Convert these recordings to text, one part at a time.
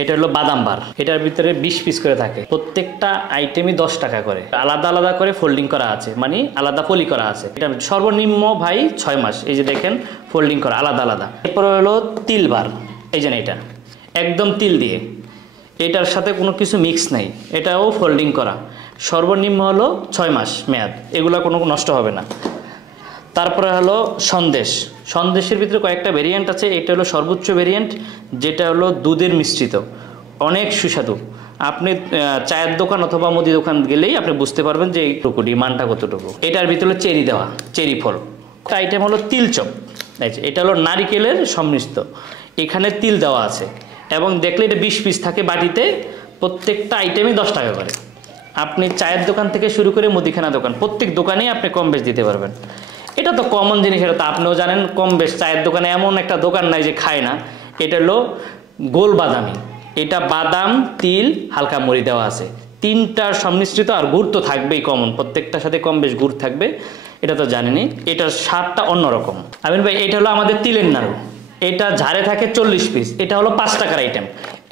এটা হলো বাদাম বার, এটার ভিতরে 20 পিস করে থাকে, প্রত্যেকটা আইটেমই 10 টাকা করে, আলাদা আলাদা করে ফোল্ডিং করা আছে, মানে আলাদা পলি করা আছে। এটা সর্বনিম্ন ভাই 6 মাস, এই যে দেখেন ফোল্ডিং করা আলাদা আলাদা। এরপর হলো তিল বার, এই যে এটা একদম তিল দিয়ে, এটার সাথে কোনো কিছু মিক্স নাই, এটাও ফোল্ডিং করা, সর্বনিম্ন হলো 6 মাস মেয়াদ, এগুলো কোনো নষ্ট হবে না। তারপরে হলো সন্দেশ, সন্দেশের ভিতরে কয়েকটা ভেরিয়েন্ট আছে, এটা হলো সর্বোচ্চ ভেরিয়েন্ট, যেটা হলো দুধের মিশ্রিত, অনেক সুস্বাদু। আপনি চায়ের দোকান অথবা মুদি দোকান গেলেই আপনি বুঝতে পারবেন যে এইটুকু ডিমান্ডটা কতটুকু। এটার ভিতরে চেরি দেওয়া, চেরি ফল। আইটেম হলো তিল চপ, এটা হলো নারিকেলের সম্মিশ্রিত, এখানে তিল দেওয়া আছে এবং দেখলে এটা 20 পিস থাকে বাটিতে, প্রত্যেকটা আইটেমই 10 টাকা করে। আপনি চায়ের দোকান থেকে শুরু করে মুদিখানা দোকান, প্রত্যেক দোকানেই আপনি কম বেশ দিতে পারবেন। এটা তো কমন জিনিস, এটা তো আপনিও জানেন, কম বেশ চায়ের দোকানে এমন একটা দোকান নাই যে খায় না। এটা হলো গোল বাদামি, এটা বাদাম, তিল, হালকা মুড়ি দেওয়া আছে, তিনটার সম্মিশ্রিত, আর গুড় তো থাকবেই কমন, প্রত্যেকটার সাথে কম বেশ গুড় থাকবে, এটা তো জানেনই। এটার স্বাদটা অন্যরকম। আমিন ভাই, এটা হলো আমাদের তিলের নাড়ু, এটা ঝাড়ে থাকে 40 পিস, এটা হলো 5 টাকার আইটেম।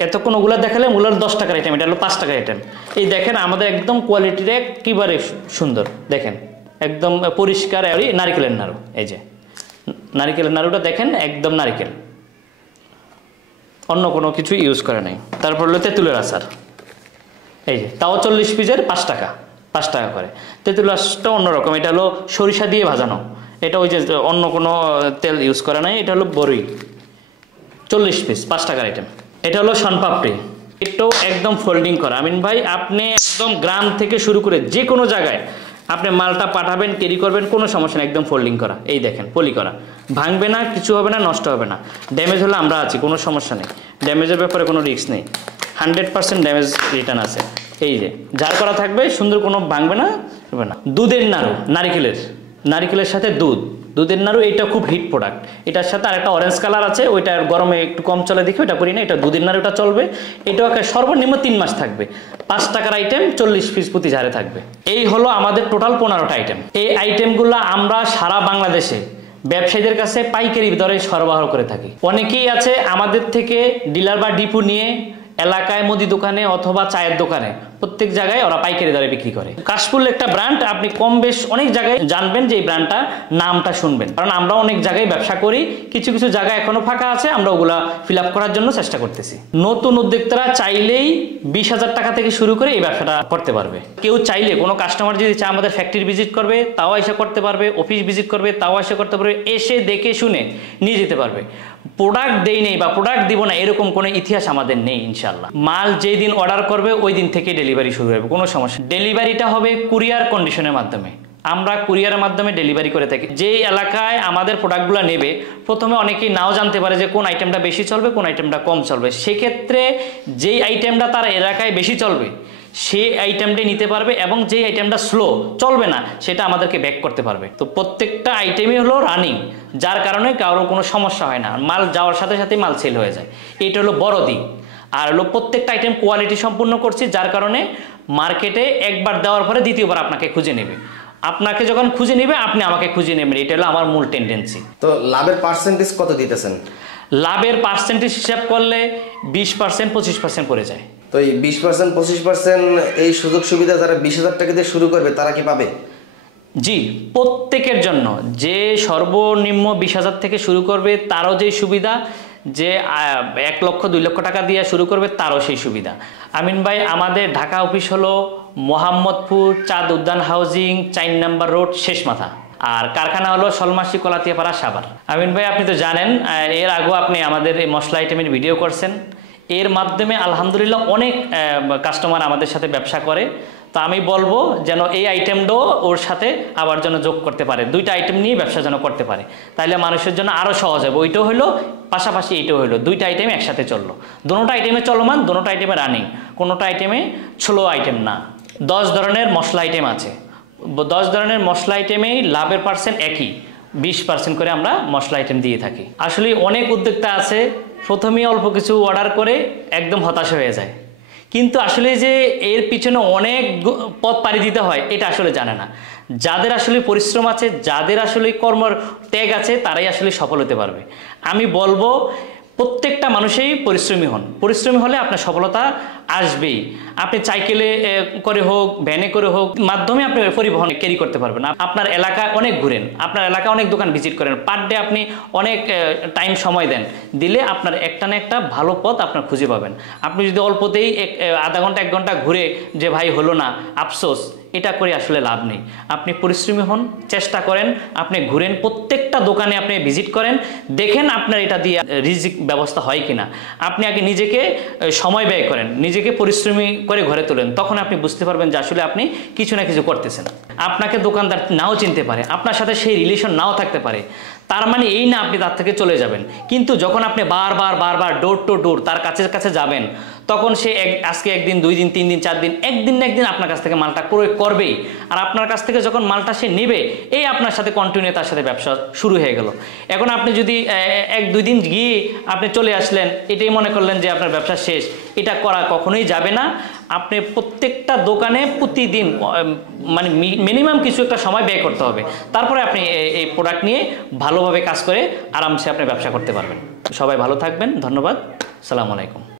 এতক্ষণ ওগুলো দেখালে ওগুলোর 10 টাকার আইটেম, এটা হলো 5 টাকার আইটেম। এই দেখেন আমাদের একদম কোয়ালিটির একেবারে সুন্দর, দেখেন একদম পরিষ্কার। নারিকেলের নাড়ু, এই যে নারিকেলের নাড়ুটা দেখেন একদম নারিকেল, অন্য কোনো কিছু ইউজ করে নাই। তারপর হলো তেঁতুলের আচার, এই যে তাও 40 পিসের 5 টাকা, 5 টাকা করে। তেঁতুলের আচারটা অন্যরকম, এটা হলো সরিষা দিয়ে ভাজানো, এটা ওই যে অন্য কোনো তেল ইউজ করে নাই, এটা হলো বড়ি, 40 পিস 5 টাকার আইটেম। এটা হলো শনপাপড়ি, এটাও একদম ফোল্ডিং করা। আমিন ভাই, আপনি একদম গ্রাম থেকে শুরু করে যে কোনো জায়গায় আপনি মালটা পাঠাবেন, ক্যারি করবেন, কোনো সমস্যা নেই, একদম ফোল্ডিং করা, এই দেখেন পলি করা, ভাঙবে না, কিছু হবে না, নষ্ট হবে না। ড্যামেজ হলে আমরা আছি, কোনো সমস্যা নেই, ড্যামেজের ব্যাপারে কোনো রিস্ক নেই, 100% ড্যামেজ রিটার্ন আছে। এই যে ঝাড় করা থাকবে সুন্দর, কোনো ভাঙবে না, হবে না। দুধের নাড়ু, নারিকেলের সাথে দুধের নাড়ু, এটা খুব হিট প্রোডাক্ট। এটার সাথে আরেকটা অরেঞ্জ কালার আছে, ওইটা গরমে একটু কম চলে দেখি, ওইটা করি না। এটা দুধের নাড়ুটা চলবে, এটাও সর্বনিম্ন 3 মাস থাকবে, 5 টাকার আইটেম, 40 পিস প্রতি ঝাড়ে থাকবে। এই হলো আমাদের টোটাল 15টা আইটেম। এই আইটেমগুলো আমরা সারা বাংলাদেশে ব্যবসায়ীদের কাছে পাইকারি দরে সরবরাহ করে থাকি। অনেকেই আছে আমাদের থেকে ডিলার বা ডিপো নিয়ে এলাকায় মুদি দোকানে অথবা চায়ের দোকানে প্রত্যেক জায়গায় ওরা পাইকারি দরে বিক্রি করে। কাশফুল একটা ব্র্যান্ড, আপনি কম বেশ অনেক জায়গায় জানবেন যে এই ব্র্যান্ডটা, নামটা শুনবেন, কারণ আমরা অনেক জায়গায় ব্যবসা করি, কিছু কিছু জায়গায় এখনো ফাঁকা আছে, আমরা ওগুলা ফিল আপ করার জন্য চেষ্টা করতেছি। নতুন উদ্যোক্তারা চাইলেই 20,000 টাকা থেকে শুরু করে এই ব্যবসাটা করতে পারবে। কেউ চাইলে, কোনো কাস্টমার যদি চায় আমাদের ফ্যাক্টরি ভিজিট করবে তাও এসে করতে পারবে, অফিস ভিজিট করবে তাও এসে করতে পারবে, এসে দেখে শুনে নিয়ে যেতে পারবে। প্রোডাক্ট দেই নেই বা প্রোডাক্ট দিব না এরকম কোনো ইতিহাস আমাদের নেই ইনশাল্লাহ। মাল যেই দিন অর্ডার করবে ওই দিন থেকে ডেলিভারি শুরু হবে, কোনো সমস্যা। ডেলিভারিটা হবে কুরিয়ার কন্ডিশনের মাধ্যমে, আমরা কুরিয়ারের মাধ্যমে ডেলিভারি করে থাকি। যে এলাকায় আমাদের প্রোডাক্টগুলো নেবে, প্রথমে অনেকেই নাও জানতে পারে যে কোন আইটেমটা বেশি চলবে, কোন আইটেমটা কম চলবে। সেক্ষেত্রে যেই আইটেমটা তার এলাকায় বেশি চলবে সেই আইটেমটাই নিতে পারবে, এবং যেই আইটেমটা স্লো চলবে না সেটা আমাদেরকে ব্যাক করতে পারবে। তো প্রত্যেকটা আইটেমই হলো রানিং, যার কারণে কারোর কোনো সমস্যা হয় না, মাল যাওয়ার সাথে সাথে মাল সেল হয়ে যায়। এটা হলো বড় দিক। আর হলো প্রত্যেকটা আইটেম কোয়ালিটি সম্পূর্ণ করছি, যার কারণে মার্কেটে একবার দেওয়ার পরে দ্বিতীয়বার আপনাকে খুঁজে নেবে, আপনাকে যখন খুঁজে নেবে আপনি আমাকে খুঁজে নেবেন, এটা হলো আমার মূল টেন্ডেন্সি। তো লাভের পার্সেন্টেজ কত দিতেছেন? লাভের পার্সেন্টেজ হিসাব করলে 20% 25% পড়ে যায়। তো এই 20% 25% এই সুযোগ সুবিধা যারা 20,000 টাকা দিয়ে শুরু করবে তারা কি পাবে? জি, প্রত্যেকের জন্য, যে সর্বনিম্ন 20,000 থেকে শুরু করবে তারও যেই সুবিধা, যে 1 লক্ষ 2 লক্ষ টাকা দিয়ে শুরু করবে তারও সেই সুবিধা। আমিন ভাই, আমাদের ঢাকা অফিস হলো মোহাম্মদপুর চাঁদ উদ্যান হাউজিং 4 নম্বর রোড শেষ মাথা, আর কারখানা হলো সলমাসি কলাতিয়াপাড়া সাভার। আমিন ভাই, আপনি তো জানেন এর আগেও আপনি আমাদের এই মশলা আইটেমের ভিডিও করছেন, এর মাধ্যমে আলহামদুলিল্লাহ অনেক কাস্টমার আমাদের সাথে ব্যবসা করে। তো আমি বলবো যেন এই আইটেমটাও ওর সাথে আবার যেন যোগ করতে পারে, 2টা আইটেম নিয়ে ব্যবসা যেন করতে পারে, তাহলে মানুষের জন্য আরও সহজ হবে। ওইটাও হলো পাশাপাশি এইটাও হলো, 2টা আইটেম একসাথে চললো, দুটোটা আইটেমে চলমান, দুটোটা আইটেমে রানিং, কোনোটা আইটেমে স্লো আইটেম না। 10 ধরনের মশলা আইটেম আছে, 10 ধরনের মশলা আইটেমেই লাভের পার্সেন্ট একই, 20% করে আমরা মশলা আইটেম দিয়ে থাকি। আসলে অনেক উদ্যোক্তা আছে প্রথমেই অল্প কিছু অর্ডার করে একদম হতাশ হয়ে যায়, কিন্তু আসলে যে এর পিছনে অনেক পথ পাড়ি দিতে হয় এটা আসলে জানে না। যাদের আসলে পরিশ্রম আছে, যাদের আসলে কর্মর ত্যাগ আছে, তারাই আসলে সফল হতে পারবে। আমি বলবো প্রত্যেকটা মানুষই পরিশ্রমী হন, পরিশ্রমী হলে আপনার সফলতা আসবেই। আপনি সাইকেলে করে হোক, ভ্যানে করে হোক, মাধ্যমে আপনি পরিবহন ক্যারি করতে পারবেন। আপনার এলাকায় অনেক ঘুরেন, আপনার এলাকায় অনেক দোকান ভিজিট করেন, পার ডে আপনি অনেক টাইম সময় দেন, দিলে আপনার একটা না একটা ভালো পথ আপনার খুঁজে পাবেন। আপনি যদি অল্পতেই আধা ঘন্টা 1 ঘন্টা ঘুরে যে ভাই হলো না, আফসোস, এটা করে আসলে লাভ নেই। আপনি পরিশ্রমী হন, চেষ্টা করেন, আপনি ঘুরেন, প্রত্যেকটা দোকানে আপনি ভিজিট করেন, দেখেন আপনার এটা দিয়ে রিজিক ব্যবস্থা হয় কিনা। আপনি আগে নিজেকে সময় ব্যয় করেন, নিজেকে পরিশ্রমী করে ঘরে তোলেন, তখন আপনি বুঝতে পারবেন যে আসলে আপনি কিছু না কিছু করতেছেন। আপনাকে দোকানদার নাও চিনতে পারে, আপনার সাথে সেই রিলেশন নাও থাকতে পারে, তার মানে এই না আপনি তার থেকে চলে যাবেন। কিন্তু যখন আপনি বারবার ডোর টু ডোর তার কাছে যাবেন, তখন সে আজকে 1 দিন 2 দিন 3 দিন 4 দিন, একদিন না একদিন আপনার কাছ থেকে মালটা ক্রয় করবেই। আর আপনার কাছ থেকে যখন মালটা সে নেবে, এই আপনার সাথে কন্টিনিউ তার সাথে ব্যবসা শুরু হয়ে গেল। এখন আপনি যদি 1-2 দিন গিয়ে আপনি চলে আসলেন, এটাই মনে করলেন যে আপনার ব্যবসা শেষ, এটা করা কখনোই যাবে না। আপনি প্রত্যেকটা দোকানে প্রতিদিন মানে মিনিমাম কিছু একটা সময় ব্যয় করতে হবে, তারপরে আপনি এই প্রোডাক্ট নিয়ে ভালোভাবে কাজ করে আরামসে আপনি ব্যবসা করতে পারবেন। সবাই ভালো থাকবেন, ধন্যবাদ, আসসালামু আলাইকুম।